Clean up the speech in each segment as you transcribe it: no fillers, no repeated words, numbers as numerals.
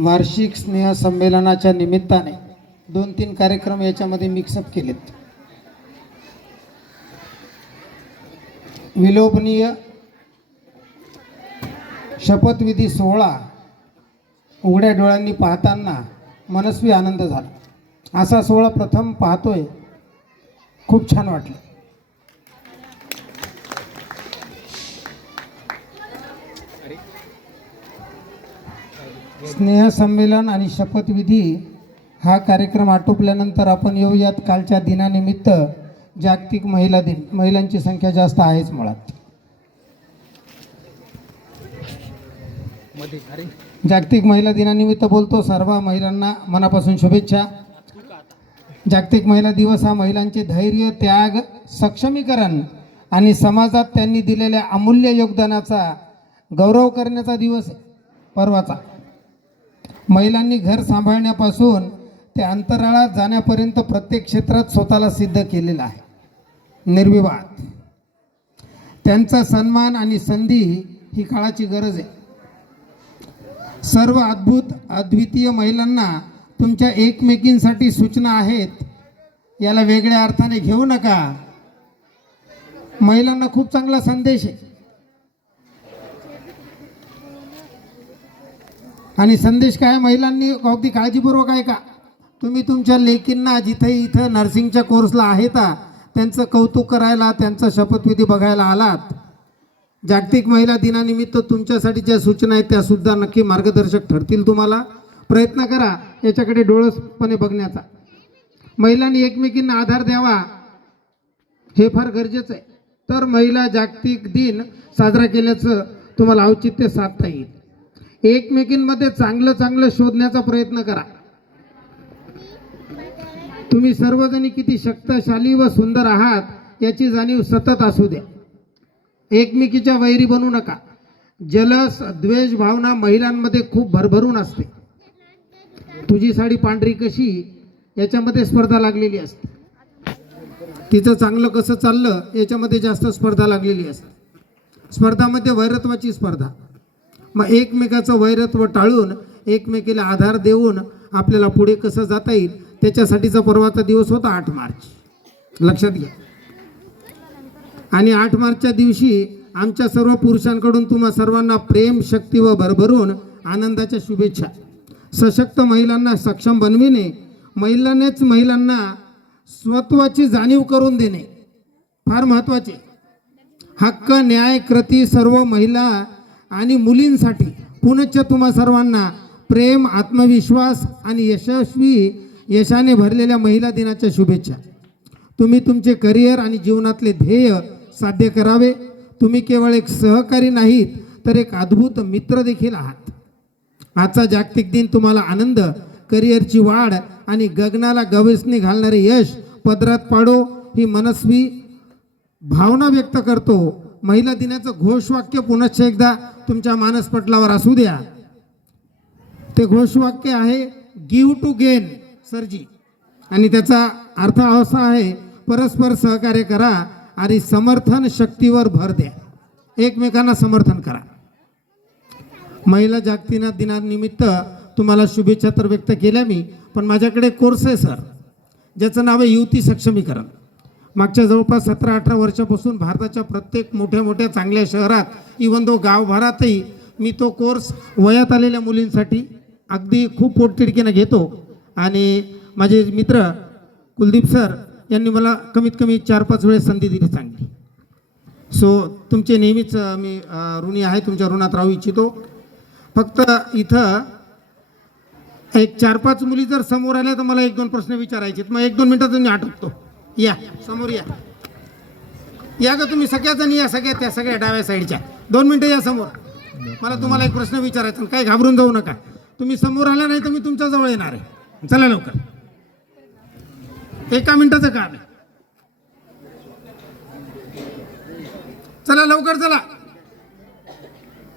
वार्षिक स्नेह संमेलनाच्या निमित्ताने 2-3 कार्यक्रम याच्यामध्ये मिक्सअप केलेत। विलोभनीय शपथविधी सोहळा उघड्या डोळ्यांनी पाहताना मनस्वी आनंद झाला। असा सोहळा प्रथम पाहतोय, खूप छान वाटलं। स्नेह संमेलन आणि शपथविधी हा कार्यक्रम आटोपल्यानंतर आपण येऊयात कालच्या दिनानिमित्त जागतिक महिला दिन। महिलांची संख्या जास्त आहेच मुळात। जागतिक महिला दिनानिमित्त बोलतो, सर्व महिलांना मनापासून शुभेच्छा। जागतिक महिला दिवस हा महिलांचे धैर्य, त्याग, सक्षमीकरण आणि समाजात त्यांनी दिलेल्या अमूल्य योगदानाचा गौरव करण्याचा दिवस आहे, पर्वाचा। महिलांनी घर सांभाळण्यापासून ते अंतराळात जाण्यापर्यंत प्रत्येक क्षेत्रात स्वतःला सिद्ध केलेलं आहे, निर्विवाद। त्यांचा सन्मान आणि संधी ही काळाची गरज आहे। सर्व अद्भुत अद्वितीय महिलांना तुमच्या एकमेकींसाठी सूचना आहेत, याला वेगळ्या अर्थाने घेऊ नका। महिलांना खूप चांगला संदेश आहे आणि संदेश काय, महिलांनी अगदी काळजीपूर्वक ऐका। तुम्ही तुमच्या लेकींना जिथे इथं नर्सिंगच्या कोर्सला आहेत त्यांचं कौतुक करायला, त्यांचा शपथविधी बघायला आलात। जागतिक महिला दिनानिमित्त तुमच्यासाठी ज्या सूचना आहेत त्या सुद्धा नक्की मार्गदर्शक ठरतील तुम्हाला। प्रयत्न करा याच्याकडे डोळसपणे बघण्याचा। महिलांनी एकमेकींना आधार द्यावा, हे फार गरजेचं आहे। तर महिला जागतिक दिन साजरा केल्याचं तुम्हाला औचित्य साधता येईल। एकमेकींमध्ये चांगलं चांगलं शोधण्याचा प्रयत्न करा। तुम्ही सर्वजणी किती शक्तिशाली व सुंदर आहात याची जाणीव सतत असू द्या। एकमेकीच्या वैरी बनू नका। जलस द्वेष भावना महिलांमध्ये खूप भरभरून असते। तुझी साडी पांढरी कशी याच्यामध्ये स्पर्धा लागलेली असते, तिचं चांगलं कसं चाललं याच्यामध्ये जास्त स्पर्धा लागलेली असते। स्पर्धामध्ये वैरत्वाची स्पर्धा। मग एकमेकाचं वैरत्व टाळून एकमेकीला आधार देऊन आपल्याला पुढे कसं जाता येईल त्याच्यासाठीचा पर्वाचा दिवस होता 8 मार्च, लक्षात घ्या। आणि 8 मार्चच्या दिवशी आमच्या सर्व पुरुषांकडून तुम्हा सर्वांना प्रेम, शक्ती व भरभरून आनंदाच्या शुभेच्छा। सशक्त महिलांना सक्षम बनविणे, महिलांना स्वत्वाची जाणीव करून देणे फार महत्त्वाचे। हक्क, न्याय, कृती सर्व महिला आणि मुलींसाठी पुनश्च तुम्हा सर्वांना प्रेम, आत्मविश्वास आणि यशाने भरलेल्या महिला दिनाच्या शुभेच्छा। तुम्ही तुमचे करिअर आणि जीवनातले ध्येय साध्य करावे। तुम्ही केवळ एक सहकारी नाहीत तर एक अद्भुत मित्र देखील आहात। आजचा जागतिक दिन तुम्हाला आनंद, करिअरची वाढ आणि गगनाला गवसणी घालणारे यश पदरात पाडो ही मनस्वी भावना व्यक्त करतो। महिला दिनाचं घोषवाक्य पुनश्च एकदा तुमच्या मानसपटलावर असू द्या। ते घोषवाक्य आहे गिव्ह टू गेन सरजी, आणि त्याचा अर्थ असा आहे परस्पर सहकार्य करा आणि समर्थन शक्तीवर भर द्या। एकमेकांना समर्थन करा। महिला जागतिक दिनानिमित्त तुम्हाला शुभेच्छा तर व्यक्त केल्या मी, पण माझ्याकडे कोर्स आहे सर, ज्याचं नाव आहे युवती सक्षमीकरण। मागच्या जवळपास 17-18 वर्षापासून भारताच्या प्रत्येक मोठ्या चांगल्या शहरात, इवन दो गावभरातही मी तो कोर्स वयात आलेल्या मुलींसाठी अगदी खूप पोटतिडकीनं घेतो। आणि माझे मित्र कुलदीप सर यांनी मला कमीत कमी 4-5 वेळेस संधी दिली चांगली। सो तुमचे नेहमीच मी ऋणी आहे, तुमच्या ऋणात राहू इच्छितो। फक्त इथं एक 4-5 मुली जर समोर आल्या तर मला 1-2 प्रश्न विचारायचे, मग 1-2 मिनिटात मी आटोपतो। या समोर या का तुम्ही सगळ्याजणी या, त्या सगळ्या डाव्या साईडच्या 2 मिनिटं या समोर। मला तुम्हाला एक प्रश्न विचारायचा, काय घाबरून जाऊ नका। तुम्ही समोर आला नाही तर मी तुमच्या जवळ येणार आहे। चला लवकर, 1 मिनिटाचं काम आहे। चला लवकर चला।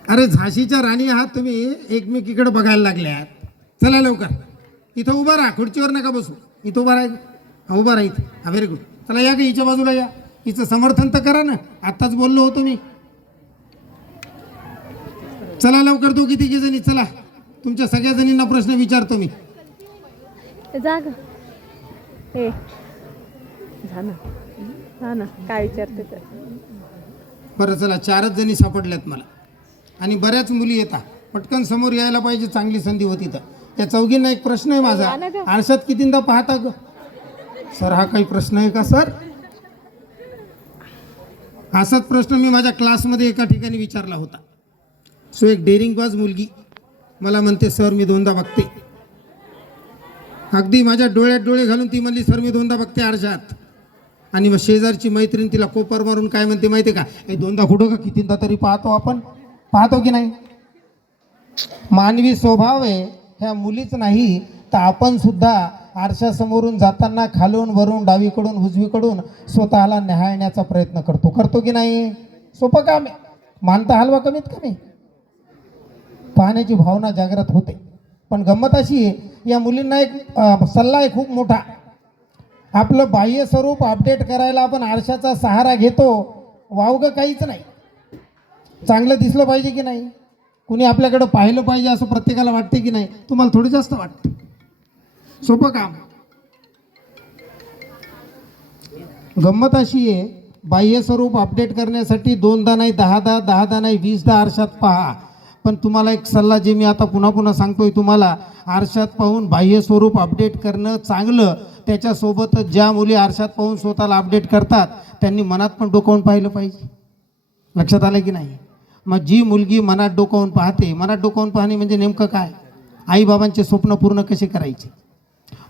अरे झाशीच्या राणी आहात तुम्ही, एकमेकीकडे बघायला लागल्यात। चला लवकर, इथं उभा राहा, खुर्चीवर नका बसू, इथं उभा राहा। उभा राहा इथं। हा व्हेरी गुड। चला या का हिच्या बाजूला या, हिचं समर्थन तर करा ना, आत्ताच बोललो होतो मी। चला लवकर, 2-3 जणी चला। तुमच्या सगळ्या जणींना प्रश्न विचारतो मी. जाग हे हा ना काय विचारते तर. बरं चला, 4च जणी सापडल्यात मला आणि बऱ्याच मुली येतात. पटकन समोर यायला पाहिजे, चांगली संधी होती तर. या चौघींना एक प्रश्न आहे माझा. या ना गं. आरशात कितींदा पाहता ग सर? हा काही प्रश्न आहे का सर? असाच प्रश्न मी माझ्या क्लासमध्ये एका ठिकाणी विचारला होता. सो एक डेअरिंगबाज मुलगी मला म्हणते, सर मी 2दा बघते. अगदी माझ्या डोळ्यात डोळे घालून ती म्हणली, सर मी 2दा बघते आरशात. आणि मग शेजारची मैत्रीण तिला कोपर मारून काय म्हणते माहिती आहे का? हे 2दा कुठं का कितींदा तरी पाहतो आपण. पाहतो की नाही? मानवी स्वभाव आहे. ह्या मुलीच नाही तर आपण सुद्धा आरशासमोरून जाताना खालून वरून डावीकडून उजवीकडून स्वतःला न्याहाळण्याचा प्रयत्न करतो की नाही? सोपं काम आहे. मानता हलवा कमीत कमी पाहण्याची भावना जागृत होते. पण गंमत अशी आहे, या मुलींना एक सल्ला आहे खूप मोठा. आपलं बाह्य स्वरूप अपडेट करायला आपण आरशाचा सहारा घेतो. वावगं काहीच नाही. चांगलं दिसलं पाहिजे की नाही? कुणी आपल्याकडं पाहिलं पाहिजे असं प्रत्येकाला वाटते की नाही? तुम्हाला थोडं जास्त वाटतं. सोपं काम. गंमत अशी आहे, बाह्य स्वरूप अपडेट करण्यासाठी 2दा नाही 10दा नाही 20दा आरशात पहा. पण तुम्हाला एक सल्ला जे मी आता पुन्हा पुन्हा सांगतोय तुम्हाला, आरशात पाहून बाह्य स्वरूप अपडेट करणं चांगलं. त्याच्यासोबतच ज्या मुली आरशात पाहून स्वतःला अपडेट करतात त्यांनी मनात पण डोकावून पाहिलं पाहिजे. लक्षात आलं की नाही? मग जी मुलगी मनात डोकावून पाहते, मनात डोकावून पाहणे म्हणजे नेमकं काय? आईबाबांचे स्वप्न पूर्ण कसे करायचे,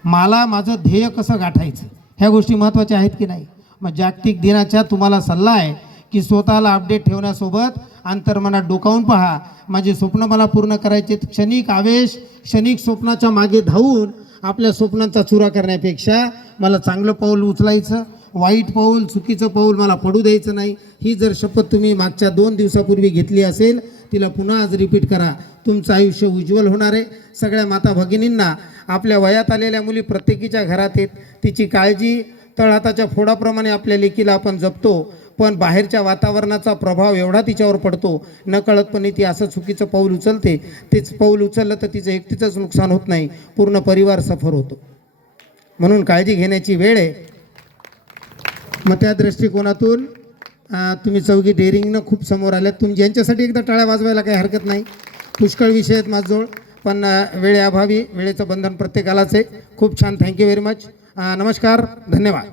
मला माझं ध्येय कसं गाठायचं, ह्या गोष्टी महत्त्वाच्या आहेत की नाही? मग जागतिक दिनाच्या तुम्हाला सल्ला आहे की स्वतःला अपडेट ठेवण्यासोबत अंतर्मनात डोकावून पहा. माझे स्वप्न मला पूर्ण करायचे. क्षणिक आवेश, क्षणिक स्वप्नाच्या मागे धावून आपल्या स्वप्नांचा चुरा करण्यापेक्षा मला चांगलं पाऊल उचलायचं, वाईट पाऊल चुकीचं पाऊल मला पडू द्यायचं नाही. ही जर शपथ तुम्ही मागच्या 2 दिवसापूर्वी घेतली असेल, तिला पुन्हा आज रिपीट करा. तुमचं आयुष्य उज्ज्वल होणार आहे. सगळ्या माता भगिनींना, आपल्या वयात आलेल्या मुली प्रत्येकीच्या घरात आहेत. तिची काळजी तळहाताच्या फोडाप्रमाणे आपल्या लेकीला आपण जपतो, पण बाहेरच्या वातावरणाचा प्रभाव एवढा तिच्यावर पडतो, नकळतपणे ती असं चुकीचं पाऊल उचलते. तेच पाऊल उचललं तर तिचं एकटीचंच नुकसान होत नाही, पूर्ण परिवार सफर होतो. म्हणून काळजी घेण्याची वेळ आहे. मग त्या दृष्टिकोनातून तुम्ही चौघी डेअरिंगनं खूप समोर आल्यात. तुम्ही ज्यांच्यासाठी एकदा टाळ्या वाजवायला काही हरकत नाही. पुष्कळ विषय आहेत माझजवळ, पण वेळेअभावी, वेळेचं बंधन प्रत्येकालाच आहे. खूप छान, थँक्यू व्हेरी मच. नमस्कार, धन्यवाद.